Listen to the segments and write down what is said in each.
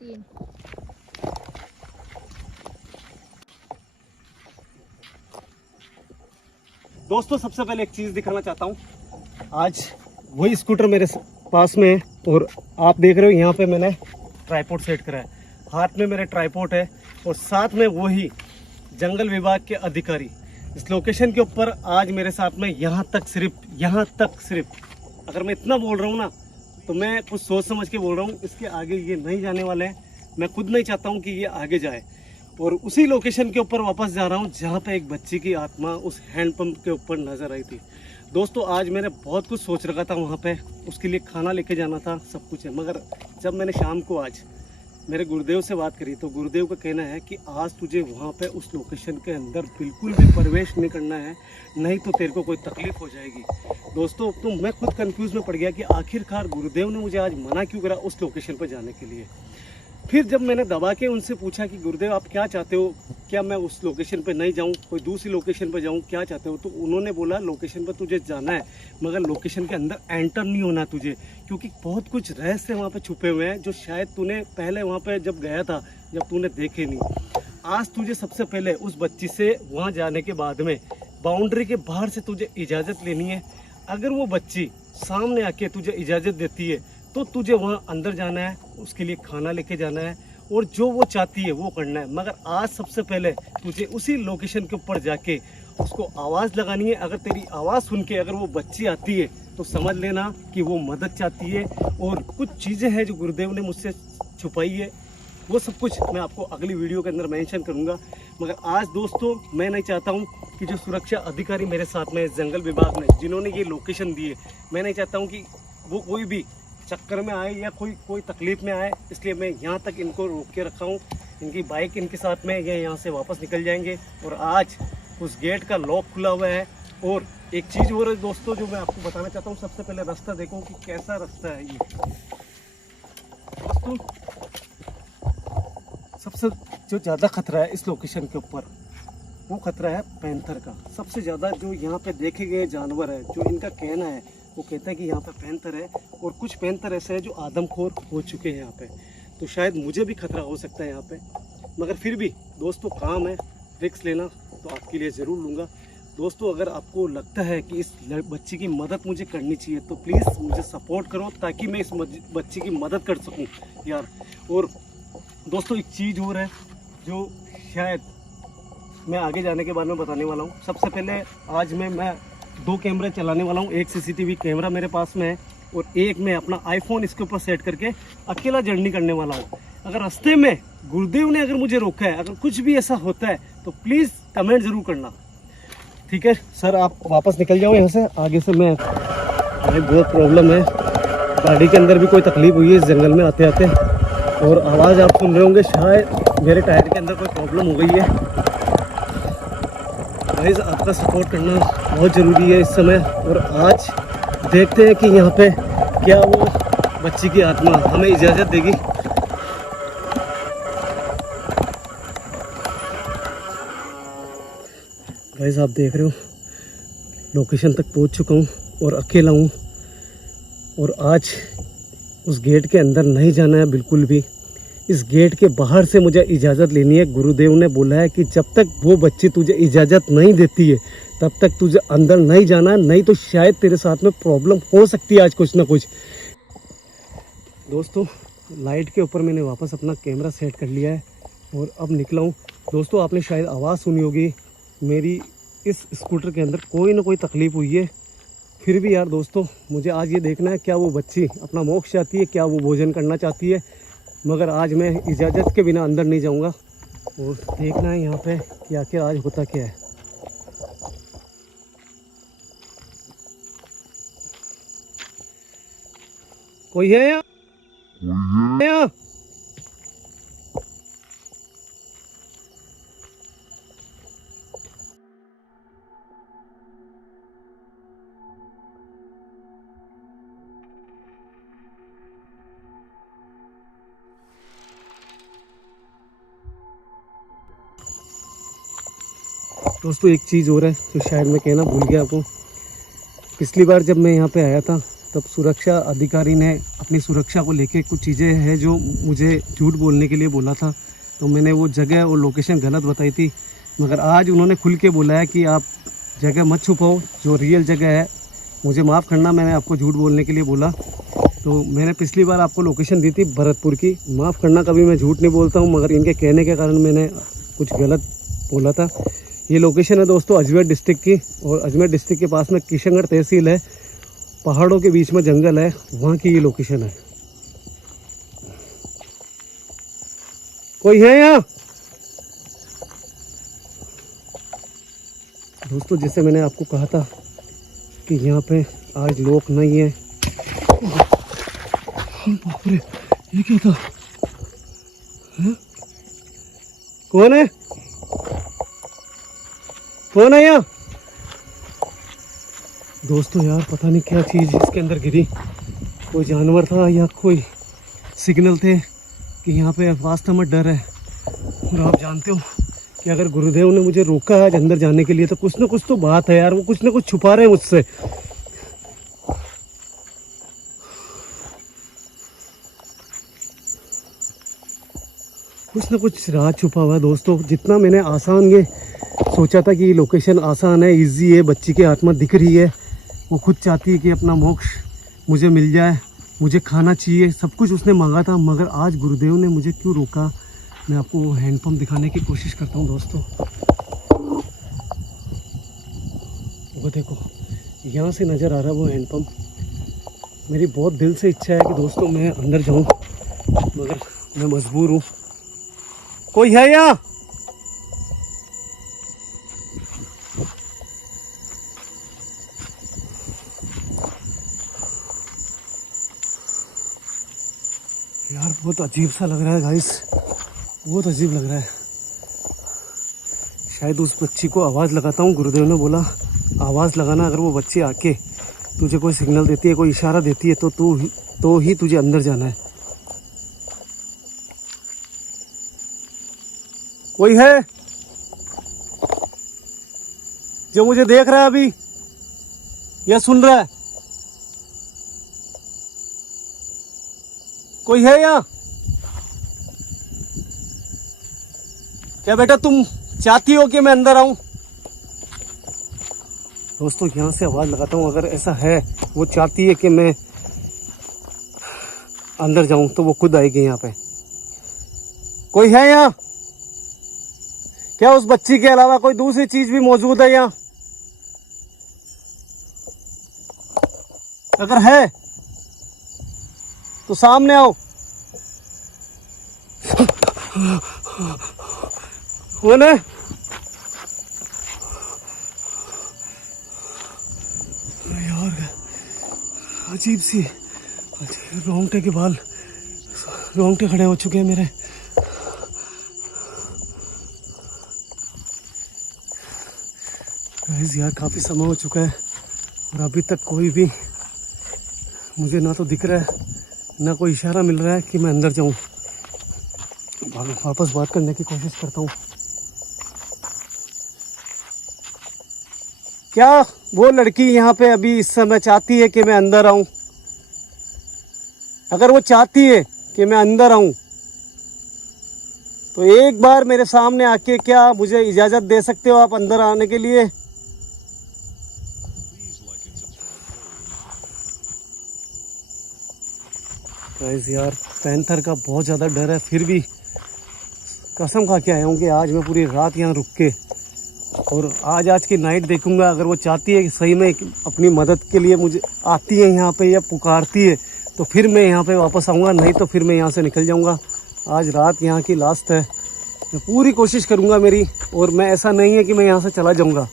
तीन। दोस्तों सबसे पहले एक चीज़ दिखाना चाहता हूँ। आज वही स्कूटर मेरे पास में है और आप देख रहे हो यहाँ पे मैंने ट्राइपॉड सेट करा है। हाथ में मेरे ट्राइपॉड है और साथ में वही जंगल विभाग के अधिकारी इस लोकेशन के ऊपर आज मेरे साथ में यहाँ तक सिर्फ अगर मैं इतना बोल रहा हूँ ना तो मैं कुछ सोच समझ के बोल रहा हूँ। इसके आगे ये नहीं जाने वाले हैं। मैं खुद नहीं चाहता हूँ कि ये आगे जाए और उसी लोकेशन के ऊपर वापस जा रहा हूँ जहाँ पे एक बच्ची की आत्मा उस हैंडपंप के ऊपर नजर आई थी। दोस्तों आज मैंने बहुत कुछ सोच रखा था वहाँ पे, उसके लिए खाना लेके जाना था, सब कुछ है। मगर जब मैंने शाम को आज मेरे गुरुदेव से बात करी तो गुरुदेव का कहना है कि आज तुझे वहाँ पे उस लोकेशन के अंदर बिल्कुल भी प्रवेश नहीं करना है, नहीं तो तेरे को कोई तकलीफ हो जाएगी। दोस्तों तो मैं खुद कंफ्यूज में पड़ गया कि आखिरकार गुरुदेव ने मुझे आज मना क्यों करा उस लोकेशन पर जाने के लिए। फिर जब मैंने दबा के उनसे पूछा कि गुरुदेव आप क्या चाहते हो, क्या मैं उस लोकेशन पे नहीं जाऊं, कोई दूसरी लोकेशन पे जाऊं, क्या चाहते हो? तो उन्होंने बोला लोकेशन पर तुझे जाना है मगर लोकेशन के अंदर एंटर नहीं होना तुझे, क्योंकि बहुत कुछ रहस्य वहाँ पे छुपे हुए हैं जो शायद तूने पहले वहाँ पे जब गया था जब तूने देखे नहीं। आज तुझे सबसे पहले उस बच्ची से वहाँ जाने के बाद में बाउंड्री के बाहर से तुझे इजाज़त लेनी है। अगर वो बच्ची सामने आके तुझे इजाज़त देती है तो तुझे वहाँ अंदर जाना है, उसके लिए खाना लेके जाना है और जो वो चाहती है वो करना है। मगर आज सबसे पहले तुझे उसी लोकेशन के ऊपर जाके उसको आवाज़ लगानी है। अगर तेरी आवाज़ सुन के अगर वो बच्ची आती है तो समझ लेना कि वो मदद चाहती है। और कुछ चीज़ें हैं जो गुरुदेव ने मुझसे छुपाई है, वो सब कुछ मैं आपको अगली वीडियो के अंदर मेंशन करूंगा। मगर आज दोस्तों मैं नहीं चाहता हूं कि जो सुरक्षा अधिकारी मेरे साथ में जंगल विभाग ने जिन्होंने ये लोकेशन दी है, मैं नहीं चाहता हूं कि वो कोई भी चक्कर में आए या कोई तकलीफ में आए, इसलिए मैं यहाँ तक इनको रोक के रखा हूँ। इनकी बाइक इनके साथ में, ये यहाँ से वापस निकल जाएंगे। और आज उस गेट का लॉक खुला हुआ है। और एक चीज़ और है दोस्तों जो मैं आपको बताना चाहता हूँ। सबसे पहले रास्ता देखो कि कैसा रास्ता है ये दोस्तों। सबसे जो ज़्यादा खतरा है इस लोकेशन के ऊपर वो खतरा है पैंथर का। सबसे ज़्यादा जो यहाँ पे देखे गए जानवर है, जो इनका कहना है, वो कहता है कि यहाँ पे पैंथर है और कुछ पैंथर ऐसे हैं जो आदमखोर हो चुके हैं यहाँ पे। तो शायद मुझे भी खतरा हो सकता है यहाँ पे, मगर फिर भी दोस्तों काम है, रिस्क लेना तो आपके लिए ज़रूर लूँगा। दोस्तों अगर आपको लगता है कि इस बच्ची की मदद मुझे करनी चाहिए तो प्लीज़ मुझे सपोर्ट करो ताकि मैं इस बच्ची की मदद कर सकूँ यार। और दोस्तों एक चीज़ और है जो शायद मैं आगे जाने के बाद में बताने वाला हूँ। सबसे पहले आज मैं 2 कैमरे चलाने वाला हूँ। एक सीसीटीवी कैमरा मेरे पास में है और एक मैं अपना आईफोन इसके ऊपर सेट करके अकेला जर्नी करने वाला हूँ। अगर रास्ते में गुरुदेव ने अगर मुझे रोका है, अगर कुछ भी ऐसा होता है तो प्लीज़ कमेंट ज़रूर करना, ठीक है सर? आप वापस निकल जाओ यहाँ से। आगे से मैं बहुत प्रॉब्लम है, गाड़ी के अंदर भी कोई तकलीफ हुई है इस जंगल में आते आते और आवाज़ आप सुन रहे होंगे, शायद मेरे टायर के अंदर कोई प्रॉब्लम हो गई है। गाइस आपका सपोर्ट करना बहुत ज़रूरी है इस समय। और आज देखते हैं कि यहाँ पे क्या वो बच्ची की आत्मा हमें इजाज़त देगी। गाइस आप देख रहे हो लोकेशन तक पहुँच चुका हूँ और अकेला हूँ। और आज उस गेट के अंदर नहीं जाना है बिल्कुल भी, इस गेट के बाहर से मुझे इजाज़त लेनी है। गुरुदेव ने बोला है कि जब तक वो बच्ची तुझे इजाज़त नहीं देती है तब तक तुझे अंदर नहीं जाना है, नहीं तो शायद तेरे साथ में प्रॉब्लम हो सकती है आज कुछ ना कुछ। दोस्तों लाइट के ऊपर मैंने वापस अपना कैमरा सेट कर लिया है और अब निकला हूँ। दोस्तों आपने शायद आवाज़ सुनी होगी, मेरी इस स्कूटर के अंदर कोई ना कोई तकलीफ़ हुई है। फिर भी यार दोस्तों मुझे आज ये देखना है क्या वो बच्ची अपना मोक्ष चाहती है, क्या वो भोजन करना चाहती है। मगर आज मैं इजाज़त के बिना अंदर नहीं जाऊंगा और देखना है यहाँ पे कि आखिर आज होता क्या है। कोई है यहाँ? दोस्तों एक चीज़ और है जो शायद मैं कहना भूल गया आपको। पिछली बार जब मैं यहाँ पे आया था तब सुरक्षा अधिकारी ने अपनी सुरक्षा को लेके कुछ चीज़ें हैं जो मुझे झूठ बोलने के लिए बोला था, तो मैंने वो जगह और लोकेशन गलत बताई थी। मगर आज उन्होंने खुल के बोला है कि आप जगह मत छुपाओ, जो रियल जगह है। मुझे माफ़ करना, मैंने आपको झूठ बोलने के लिए बोला। तो मैंने पिछली बार आपको लोकेशन दी थी भरतपुर की, माफ़ करना, कभी मैं झूठ नहीं बोलता हूँ, मगर इनके कहने के कारण मैंने कुछ गलत बोला था। ये लोकेशन है दोस्तों अजमेर डिस्ट्रिक्ट की, और अजमेर डिस्ट्रिक्ट के पास में किशनगढ़ तहसील है, पहाड़ों के बीच में जंगल है, वहाँ की ये लोकेशन है। कोई है यहाँ दोस्तों? जैसे मैंने आपको कहा था कि यहाँ पे आज लोग नहीं है। बाप रे, ये क्या था? है? कौन है? कौन है यहाँ? दोस्तों यार पता नहीं क्या चीज़ इसके अंदर गिरी, कोई जानवर था या कोई सिग्नल थे कि यहाँ पे वास्तव में डर है। और आप जानते हो कि अगर गुरुदेव ने मुझे रोका है आज अंदर जाने के लिए, तो कुछ ना कुछ तो बात है यार, वो कुछ ना कुछ छुपा रहे हैं मुझसे। कुछ ना कुछ राज छुपा हुआ है दोस्तों। जितना मैंने आसान ये सोचा था कि लोकेशन आसान है, इजी है, बच्ची की आत्मा दिख रही है, वो खुद चाहती है कि अपना मोक्ष मुझे मिल जाए, मुझे खाना चाहिए, सब कुछ उसने मांगा था। मगर आज गुरुदेव ने मुझे क्यों रोका? मैं आपको वो हैंडपम्प दिखाने की कोशिश करता हूँ दोस्तों। वो देखो, यहाँ से नज़र आ रहा है वो हैंडपम्प। मेरी बहुत दिल से इच्छा है कि दोस्तों मैं अंदर जाऊँ, मगर मैं मजबूर हूँ। कोई है यहाँ? यार बहुत अजीब सा लग रहा है गाइस, बहुत अजीब लग रहा है। शायद उस बच्ची को आवाज़ लगाता हूँ। गुरुदेव ने बोला आवाज़ लगाना, अगर वो बच्ची आके तुझे कोई सिग्नल देती है, कोई इशारा देती है, तो ही तुझे अंदर जाना है। कोई है जो मुझे देख रहा है अभी या सुन रहा है? कोई है यहाँ? क्या बेटा तुम चाहती हो कि मैं अंदर आऊं? दोस्तों यहाँ से आवाज लगाता हूँ, अगर ऐसा है वो चाहती है कि मैं अंदर जाऊं, तो वो खुद आएगी यहाँ पे। कोई है यहाँ? क्या उस बच्ची के अलावा कोई दूसरी चीज भी मौजूद है यहाँ? अगर है तो सामने आओ। कौन है? यार अजीब सी, रोंगटे के बाल, रोंगटे खड़े हो चुके हैं मेरे। यार काफी समय हो चुका है और अभी तक कोई भी मुझे ना तो दिख रहा है, ना कोई इशारा मिल रहा है कि मैं अंदर जाऊं। वापस बात करने की कोशिश करता हूं। क्या वो लड़की यहाँ पे अभी इस समय चाहती है कि मैं अंदर आऊं? अगर वो चाहती है कि मैं अंदर आऊं, तो एक बार मेरे सामने आके क्या मुझे इजाजत दे सकते हो आप अंदर आने के लिए? गाइस यार पैंथर का बहुत ज़्यादा डर है, फिर भी कसम खा के आया हूँ कि आज मैं पूरी रात यहाँ रुक के और आज की नाइट देखूंगा। अगर वो चाहती है कि सही में अपनी मदद के लिए मुझे आती है यहाँ पे या पुकारती है, तो फिर मैं यहाँ पे वापस आऊँगा, नहीं तो फिर मैं यहाँ से निकल जाऊँगा। आज रात यहाँ की लास्ट है, मैं पूरी कोशिश करूँगा मेरी, और मैं ऐसा नहीं है कि मैं यहाँ से चला जाऊँगा।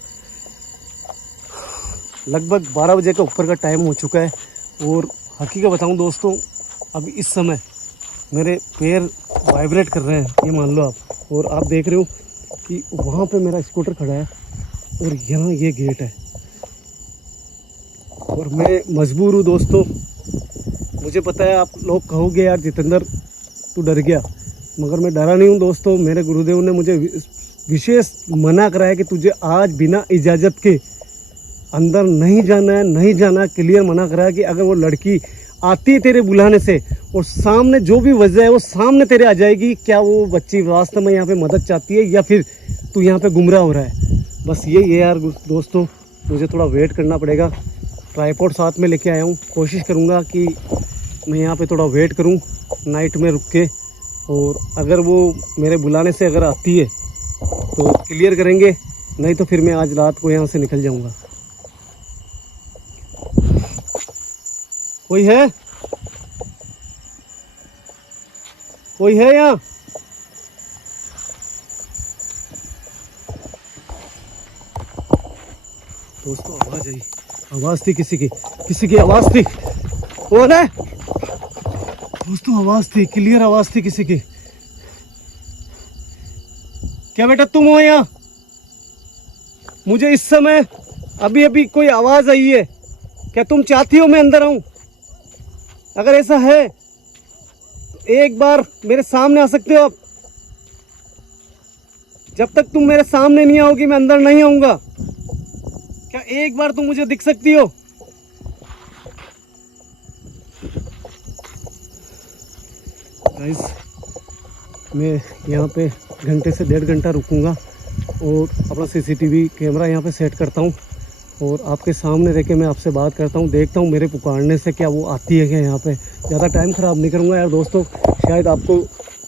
लगभग 12 बजे के ऊपर का टाइम हो चुका है, और हकीकत बताऊँ दोस्तों, अभी इस समय मेरे पैर वाइब्रेट कर रहे हैं, ये मान लो आप। और आप देख रहे हो कि वहाँ पे मेरा स्कूटर खड़ा है और यहाँ ये गेट है, और मैं मजबूर हूँ दोस्तों। मुझे पता है आप लोग कहोगे यार जितेंद्र तू डर गया, मगर मैं डरा नहीं हूँ दोस्तों। मेरे गुरुदेव ने मुझे विशेष मना करा है कि तुझे आज बिना इजाज़त के अंदर नहीं जाना है, नहीं जाना, क्लियर मना करा है कि अगर वो लड़की आती है तेरे बुलाने से और सामने जो भी वजह है वो सामने तेरे आ जाएगी, क्या वो बच्ची वास्तव में यहाँ पे मदद चाहती है या फिर तू यहाँ पे गुमराह हो रहा है। बस यही है यार दोस्तों, मुझे थोड़ा वेट करना पड़ेगा। ट्राइपॉड साथ में लेके आया हूँ, कोशिश करूँगा कि मैं यहाँ पे थोड़ा वेट करूँ नाइट में रुक के, और अगर वो मेरे बुलाने से अगर आती है तो क्लियर करेंगे, नहीं तो फिर मैं आज रात को यहाँ से निकल जाऊँगा। कोई है? कोई है यहाँ? दोस्तों आवाज आई, आवाज थी किसी की आवाज थी। कौन है? दोस्तों आवाज थी, क्लियर आवाज थी किसी की। क्या बेटा तुम हो यहाँ? मुझे इस समय अभी अभी कोई आवाज आई है, क्या तुम चाहती हो मैं अंदर आऊं? अगर ऐसा है एक बार मेरे सामने आ सकते हो आप? जब तक तुम मेरे सामने नहीं आओगी मैं अंदर नहीं आऊंगा। क्या एक बार तुम मुझे दिख सकती हो? गाइस मैं यहाँ पे घंटे से 1.5 घंटा रुकूंगा और अपना सीसीटीवी कैमरा यहाँ पे सेट करता हूँ और आपके सामने रह के मैं आपसे बात करता हूँ, देखता हूँ मेरे पुकारने से क्या वो आती है क्या यहाँ पे। ज़्यादा टाइम ख़राब नहीं करूँगा यार दोस्तों, शायद आपको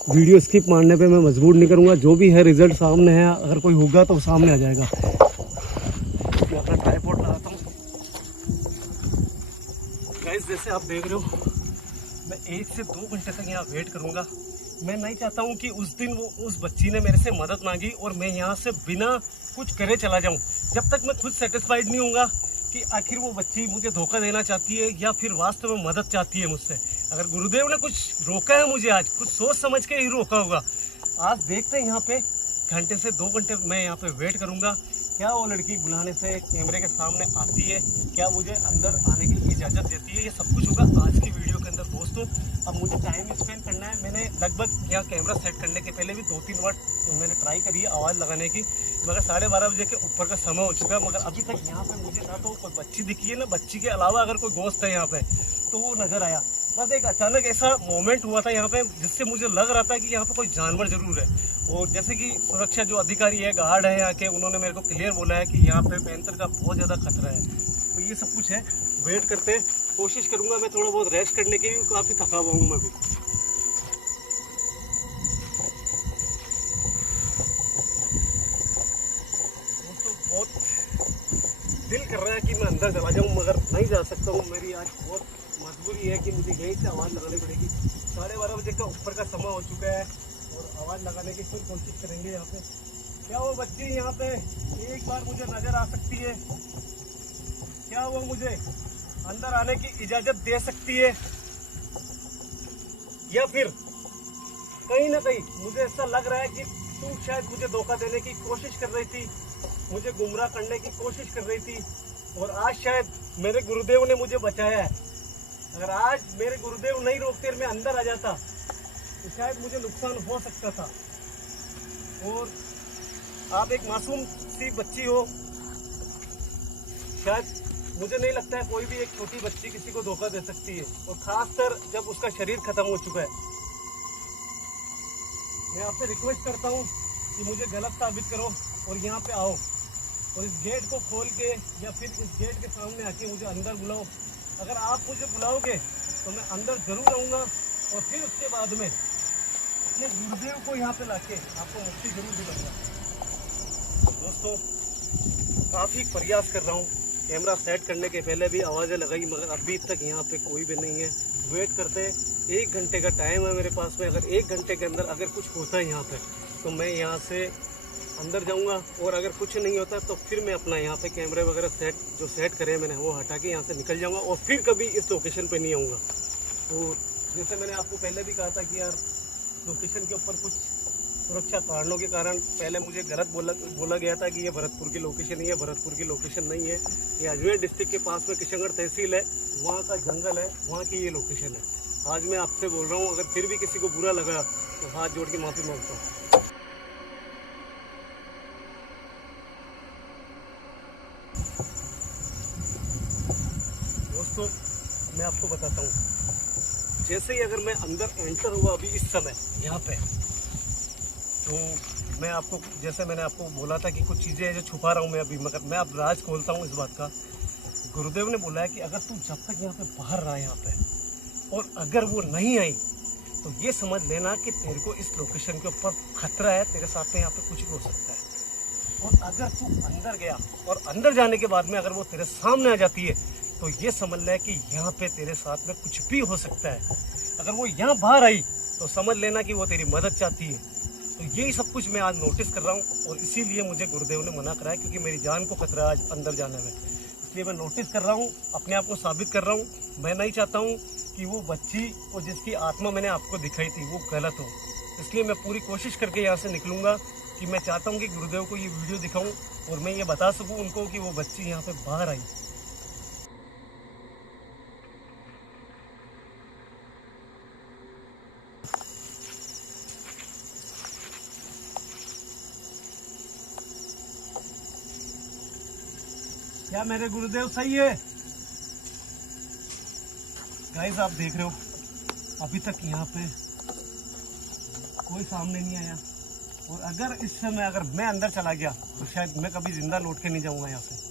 वीडियो स्किप मारने पे मैं मजबूर नहीं करूँगा। जो भी है रिज़ल्ट सामने है, अगर कोई होगा तो सामने आ जाएगा। मैं अपना ट्राइपॉड लगाता हूँ। गाइस जैसे आप देख रहे हो मैं 1 से 2 घंटे तक यहाँ वेट करूँगा। मैं नहीं चाहता हूँ कि उस दिन वो उस बच्ची ने मेरे से मदद मांगी और मैं यहाँ से बिना कुछ करे चला जाऊँ। जब तक मैं खुद सेटिस्फाइड नहीं होऊंगा कि आखिर वो बच्ची मुझे धोखा देना चाहती है या फिर वास्तव में मदद चाहती है मुझसे। अगर गुरुदेव ने कुछ रोका है मुझे, आज कुछ सोच समझ के ही रोका होगा। आज देखते हैं यहाँ पे घंटे से 2 घंटे मैं यहाँ पे वेट करूँगा, क्या वो लड़की बुलाने से कैमरे के सामने आती है, क्या मुझे अंदर आने की इजाज़त देती है। ये सब कुछ होगा आज की वीडियो के अंदर दोस्तों। अब मुझे टाइम स्पेंड करना है। मैंने लगभग यहाँ कैमरा सेट करने के पहले भी 2-3 बार मैंने ट्राई करी है आवाज़ लगाने की, मगर 12:30 बजे के ऊपर का समय हो चुका है। मगर अभी तक यहाँ पे मुझे ना तो कोई बच्ची दिखी है, ना बच्ची के अलावा अगर कोई दोस्त है यहाँ पे तो वो नज़र आया। बस एक अचानक ऐसा मोमेंट हुआ था यहाँ पे जिससे मुझे लग रहा था कि यहाँ पे कोई जानवर जरूर है। और जैसे कि सुरक्षा जो अधिकारी है, गार्ड है यहाँ के, उन्होंने मेरे को क्लियर बोला है कि यहाँ पे पैंथर का बहुत ज़्यादा खतरा है। तो ये सब कुछ है, वेट करते कोशिश करूँगा मैं थोड़ा बहुत रेस्ट करने की, काफ़ी थका हुआ हूँ मैं भी। दोस्तों बहुत दिल कर रहा है कि मैं अंदर चला जाऊँ मगर नहीं जा सकता हूँ। मेरी आज बहुत मजबूरी है कि मुझे यहीं से आवाज़ लगानी पड़ेगी। 12:30 बजे का ऊपर का समय हो चुका है और आवाज़ लगाने की फिर कोशिश करेंगे यहाँ पे। क्या वो बच्ची यहाँ पे एक बार मुझे नज़र आ सकती है? क्या वो मुझे अंदर आने की इजाज़त दे सकती है? या फिर कहीं ना कहीं मुझे ऐसा लग रहा है कि तू शायद मुझे धोखा देने की कोशिश कर रही थी, मुझे गुमराह करने की कोशिश कर रही थी, और आज शायद मेरे गुरुदेव ने मुझे बचाया है। अगर आज मेरे गुरुदेव नहीं रोकते मैं अंदर आ जाता तो शायद मुझे नुकसान हो सकता था। और आप एक मासूम सी बच्ची हो, शायद मुझे नहीं लगता है कोई भी एक छोटी बच्ची किसी को धोखा दे सकती है, और खासकर जब उसका शरीर खत्म हो चुका है। मैं आपसे रिक्वेस्ट करता हूँ कि मुझे गलत साबित करो और यहाँ पे आओ और इस गेट को खोल के या फिर इस गेट के सामने आके मुझे अंदर बुलाओ। अगर आप मुझे बुलाओगे तो मैं अंदर जरूर आऊँगा और फिर उसके बाद में अपने गुरुदेव को यहाँ पे लाके आपको मुक्ति जरूर दिलाऊंगा। दोस्तों काफ़ी प्रयास कर रहा हूँ, कैमरा सेट करने के पहले भी आवाज़ें लगाई मगर अभी तक यहाँ पे कोई भी नहीं है। वेट करते 1 घंटे का टाइम है मेरे पास में। अगर 1 घंटे के अंदर अगर कुछ होता है यहाँ पे तो मैं यहाँ से अंदर जाऊंगा, और अगर कुछ नहीं होता तो फिर मैं अपना यहाँ पे कैमरे वगैरह सेट करे मैंने वो हटा के यहाँ से निकल जाऊंगा और फिर कभी इस लोकेशन पे नहीं आऊँगा। तो जैसे मैंने आपको पहले भी कहा था कि यार लोकेशन के ऊपर कुछ सुरक्षा कारणों के कारण पहले मुझे गलत बोला गया था कि ये भरतपुर की लोकेशन ही है। भरतपुर की लोकेशन नहीं है, ये अजमेर डिस्ट्रिक्ट के पास में किशनगढ़ तहसील है, वहाँ का जंगल है, वहाँ की ये लोकेशन है। आज मैं आपसे बोल रहा हूँ, अगर फिर भी किसी को बुरा लगा तो हाथ जोड़ के माफ़ी मांगता हूँ। आपको बताता हूँ। जैसे ही अगर मैं अंदर एंटर हुआ अभी इस समय यहाँ पे, तो मैं आपको, जैसे मैंने आपको बोला था कि कुछ चीज़ें जो छुपा रहा हूँ मैं अभी, मगर मैं अब राज खोलता हूँ इस बात का। गुरुदेव ने बोला है कि अगर तू जब तक यहाँ पे बाहर रहा यहाँ पे, और अगर वो नहीं आई, तो ये समझ लेना कि तेरे को इस लोकेशन के ऊपर खतरा है, तेरे साथ में यहाँ पे कुछ भी हो सकता है। और अगर तू अंदर गया और अंदर जाने के बाद में अगर वो तेरे सामने आ जाती है, तो ये समझ ले कि यहाँ पे तेरे साथ में कुछ भी हो सकता है। अगर वो यहाँ बाहर आई तो समझ लेना कि वो तेरी मदद चाहती है। तो यही सब कुछ मैं आज नोटिस कर रहा हूँ, और इसीलिए मुझे गुरुदेव ने मना करा है, क्योंकि मेरी जान को खतरा है आज अंदर जाने में। इसलिए मैं नोटिस कर रहा हूँ, अपने आप को साबित कर रहा हूँ। मैं नहीं चाहता हूँ कि वो बच्ची और जिसकी आत्मा मैंने आपको दिखाई थी वो गलत हो। इसलिए मैं पूरी कोशिश करके यहाँ से निकलूँगा, कि मैं चाहता हूँ कि गुरुदेव को ये वीडियो दिखाऊँ और मैं ये बता सकूँ उनको कि वो बच्ची यहाँ पे बाहर आई। क्या मेरे गुरुदेव सही है? गाइस आप देख रहे हो, अभी तक यहाँ पे कोई सामने नहीं आया, और अगर इस समय अगर मैं अंदर चला गया तो शायद मैं कभी जिंदा लौट के नहीं जाऊंगा यहाँ से।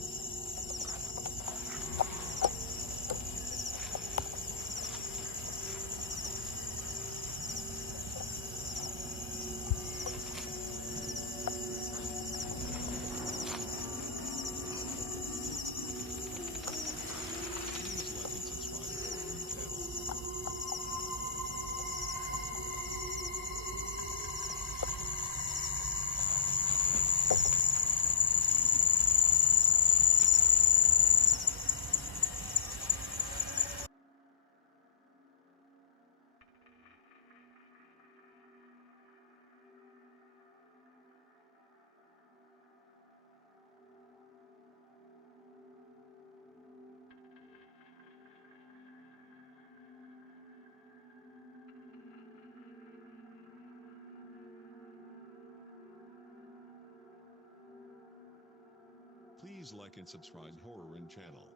Please like and subscribe Horror In channel.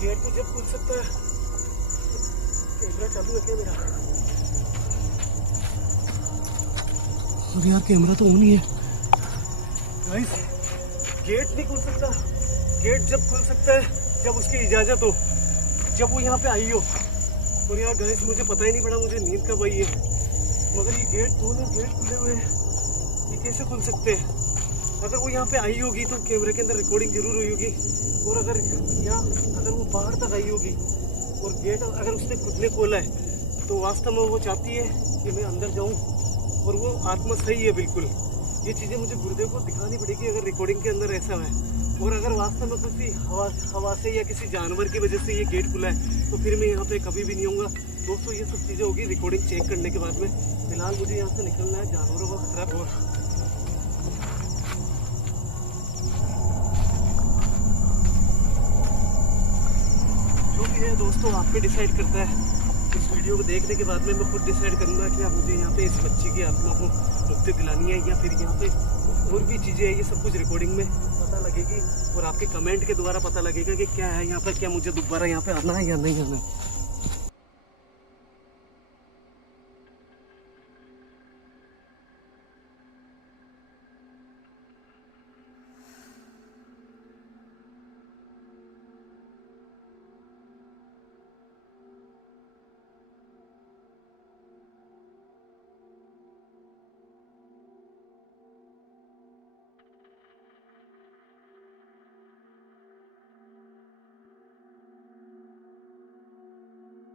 Gate तो जब खुल सकता है। कैमरा चालू है क्या मेरा? अरे यार कैमरा तो ऑन ही है। गाइस गेट नहीं खुल सकता। गेट जब खुल सकता है जब उसकी इजाजत हो, जब वो यहाँ पे आई हो। और यार गाइस मुझे पता ही नहीं पड़ा मुझे नींद कब आई है, मगर ये गेट, दोनों गेट खुले हुए हैं, ये कैसे खुल सकते हैं? अगर वो यहाँ पे आई होगी तो कैमरे के अंदर रिकॉर्डिंग जरूर हुई होगी, और अगर वो बाहर तक आई होगी और गेट अगर उसने खुद ने खोला है तो वास्तव में वो चाहती है कि मैं अंदर जाऊँ, और वो आत्मा सही है बिल्कुल। ये चीज़ें मुझे गुरुदेव को दिखानी पड़ेगी अगर रिकॉर्डिंग के अंदर ऐसा है। और अगर वास्तव में किसी हवा से या किसी जानवर की वजह से ये गेट खुला है तो फिर मैं यहाँ पे कभी भी नहीं आऊँगा। दोस्तों ये सब चीज़ें होगी रिकॉर्डिंग चेक करने के बाद में। फिलहाल मुझे यहाँ से निकलना है, जानवरों का खतरा है। और जो भी है दोस्तों आप पे डिसाइड करता है। इस वीडियो को देखने के बाद में मैं खुद डिसाइड करूँगा कि अब मुझे यहाँ पे इस बच्ची की आत्मा को मुक्ति दिलानी है या फिर यहाँ पे और भी चीज़ें हैं। ये सब कुछ रिकॉर्डिंग में पता लगेगी और आपके कमेंट के द्वारा पता लगेगा कि क्या है यहाँ पे, क्या मुझे दोबारा यहाँ पे आना है या नहीं आना है।